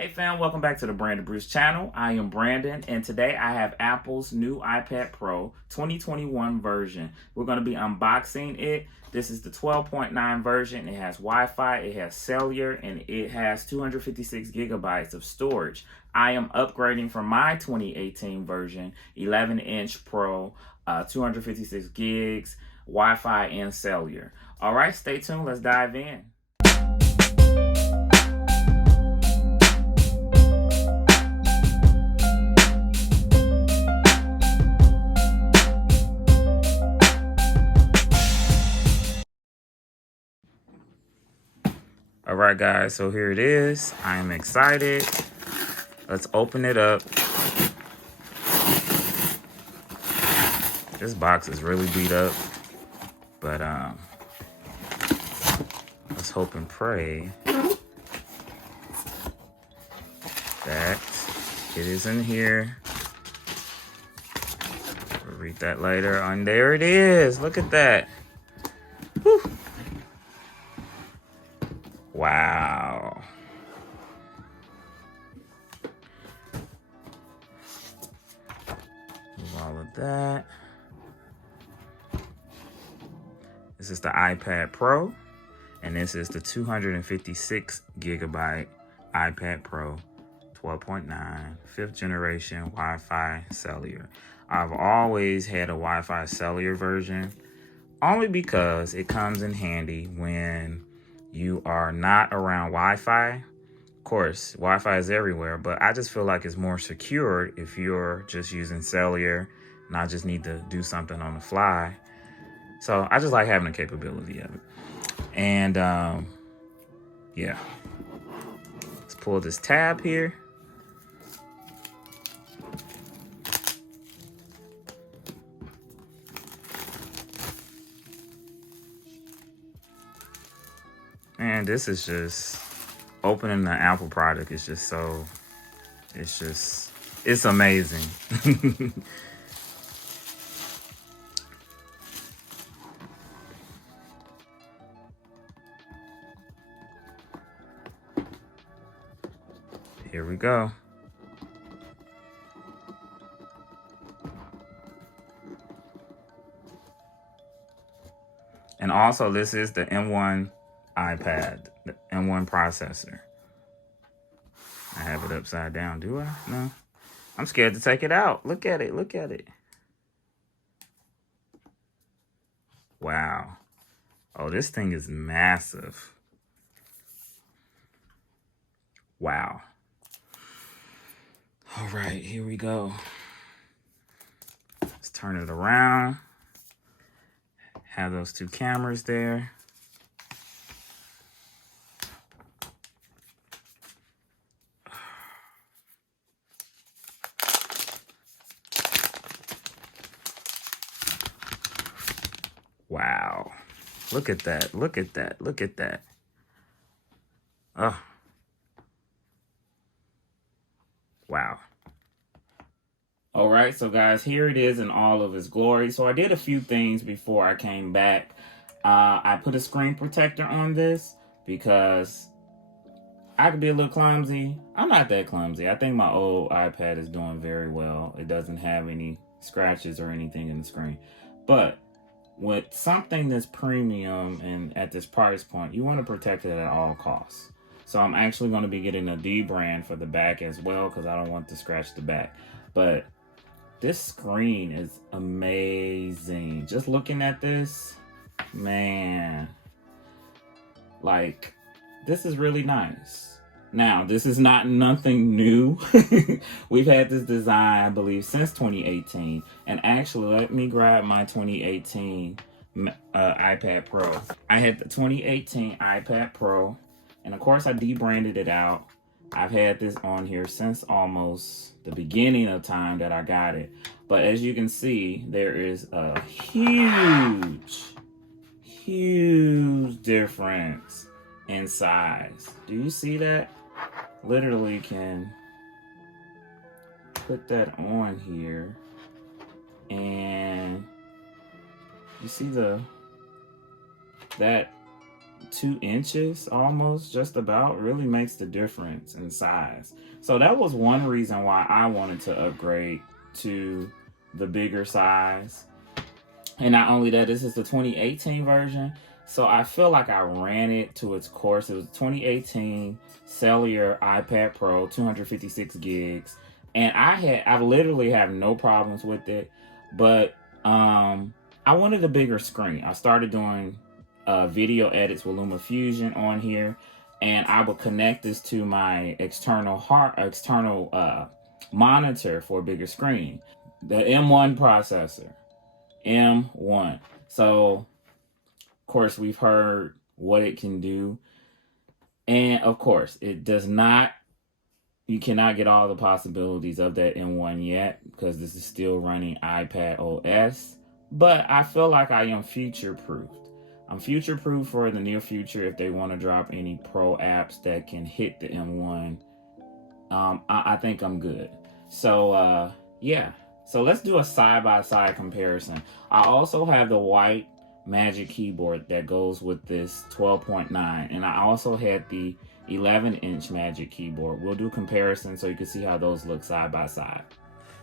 Hey fam, welcome back to the Brandon Bruce channel. I am Brandon, and today I have Apple's new iPad Pro 2021 version. We're going to be unboxing it. This is the 12.9 version. It has Wi-Fi, it has cellular, and it has 256 gigabytes of storage. I am upgrading from my 2018 version, 11-inch Pro, 256 gigs, Wi-Fi, and cellular. All right, stay tuned. Let's dive in. All right, guys, so here it is. I am excited. Let's open it up. This box is really beat up, but let's hope and pray that it is in here. We'll read that later. And there it is. Look at that. Whew. Wow. Move all of that. This is the iPad Pro, and this is the 256 gigabyte iPad Pro 12.9, 5th generation Wi-Fi cellular. I've always had a Wi-Fi cellular version, only because it comes in handy when you are not around Wi-Fi. Of course, Wi-Fi is everywhere, but I just feel like it's more secure if you're just using cellular and I just need to do something on the fly. So I just like having the capability of it. And yeah, let's pull this tab here. And this is just, opening the Apple product is just so, it's amazing. Here we go. And also, this is the M1 iPad, the M1 processor. I have it upside down, do I? No. I'm scared to take it out. Look at it, look at it. Wow. Oh, this thing is massive. Wow. All right, here we go. Let's turn it around. Have those two cameras there. Wow. Look at that. Look at that. Look at that. Oh. Wow. All right, so guys, here it is in all of its glory. So I did a few things before I came back. I put a screen protector on this because I could be a little clumsy. I'm not that clumsy. I think my old iPad is doing very well. It doesn't have any scratches or anything in the screen. But with something that's premium and at this price point, you want to protect it at all costs. So I'm actually going to be getting a D brand for the back as well because I don't want to scratch the back. But this screen is amazing. Just looking at this, man, like, this is really nice. Now, this is not nothing new. We've had this design, I believe, since 2018. And actually, let me grab my 2018 iPad Pro. I had the 2018 iPad Pro. And of course, I debranded it out. I've had this on here since almost the beginning of time that I got it. But as you can see, there is a huge difference in size. Do you see that? Literally can put that on here. And you see that 2 inches almost, just about, really makes the difference in size. So that was one reason why I wanted to upgrade to the bigger size. And not only that, this is the 2018 version. So I feel like I ran it to its course. It was 2018 cellular iPad Pro, 256 gigs. And I literally have no problems with it. But I wanted a bigger screen. I started doing video edits with LumaFusion on here. And I would connect this to my external monitor for a bigger screen. The M1 processor. M1. So, of course, we've heard what it can do. And, of course, it does not, you cannot get all the possibilities of that M1 yet because this is still running iPad OS. But I feel like I am future-proofed. I'm future-proof for the near future if they want to drop any pro apps that can hit the M1. I think I'm good. So, yeah. So let's do a side-by-side comparison. I also have the white Magic Keyboard that goes with this 12.9. And I also had the 11-inch Magic Keyboard. We'll do comparisons so you can see how those look side by side.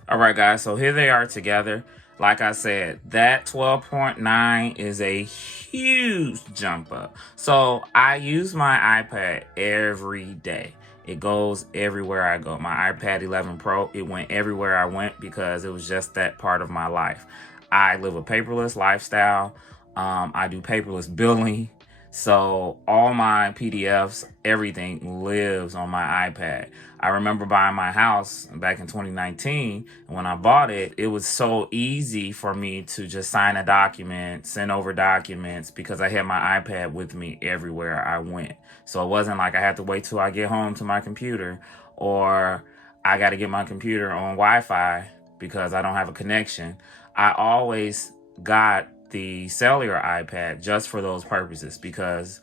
All right, guys. So here they are together. Like I said, that 12.9 is a huge jump up. So I use my iPad every day. It goes everywhere I go. My iPad 11 Pro, it went everywhere I went because it was just that part of my life. I live a paperless lifestyle. I do paperless billing. So all my PDFs, everything lives on my iPad. I remember buying my house back in 2019. And when I bought it, it was so easy for me to just sign a document, send over documents, because I had my iPad with me everywhere I went. So it wasn't like I had to wait till I get home to my computer, or I got to get my computer on Wi-Fi because I don't have a connection. I always got the cellular iPad just for those purposes, because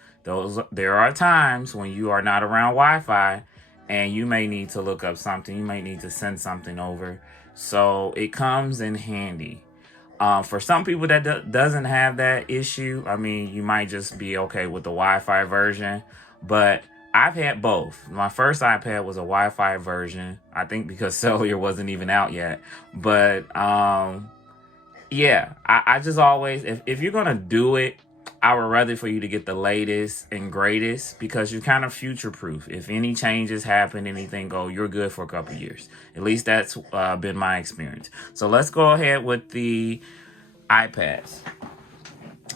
there are times when you are not around Wi-Fi and you may need to look up something, you may need to send something over. So it comes in handy. For some people that doesn't have that issue, I mean, you might just be okay with the Wi-Fi version, but I've had both. My first iPad was a Wi-Fi version, I think because cellular wasn't even out yet. But yeah, I just always, if you're going to do it, I would rather for you to get the latest and greatest, because you're kind of future-proof. If any changes happen, anything go, you're good for a couple years. At least that's been my experience. So let's go ahead with the iPads.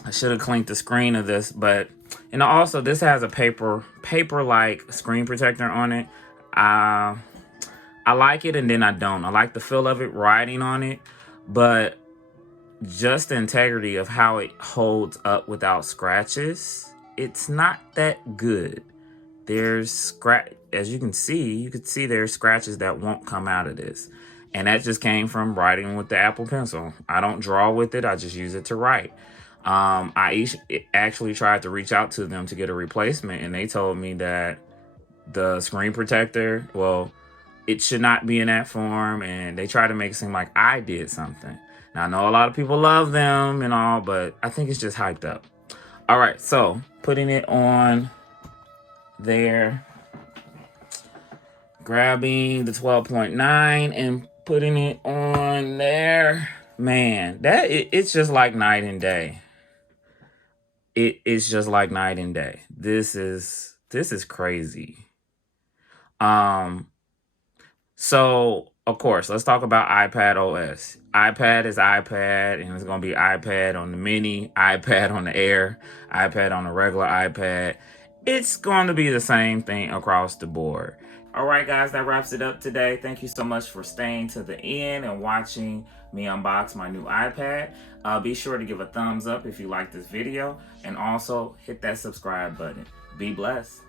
I should have cleaned the screen of this, but, and also this has a paper-like screen protector on it. I like it and then I don't. I like the feel of it writing on it, but just the integrity of how it holds up without scratches, it's not that good. There's as you can see there's scratches that won't come out of this. And that just came from writing with the Apple Pencil. I don't draw with it, I just use it to write. I actually tried to reach out to them to get a replacement, and they told me that the screen protector, well, it should not be in that form, and they tried to make it seem like I did something. Now, I know a lot of people love them and all, but I think it's just hyped up. All right, so putting it on there, grabbing the 12.9 and putting it on there. Man, it's just like night and day. It's just like night and day. This is crazy. So, of course, let's talk about iPad OS. iPad is iPad, and it's going to be iPad on the mini, iPad on the Air, iPad on the regular iPad. It's going to be the same thing across the board. All right, guys, that wraps it up today. Thank you so much for staying to the end and watching me unbox my new iPad. Be sure to give a thumbs up if you like this video, and also hit that subscribe button. Be blessed.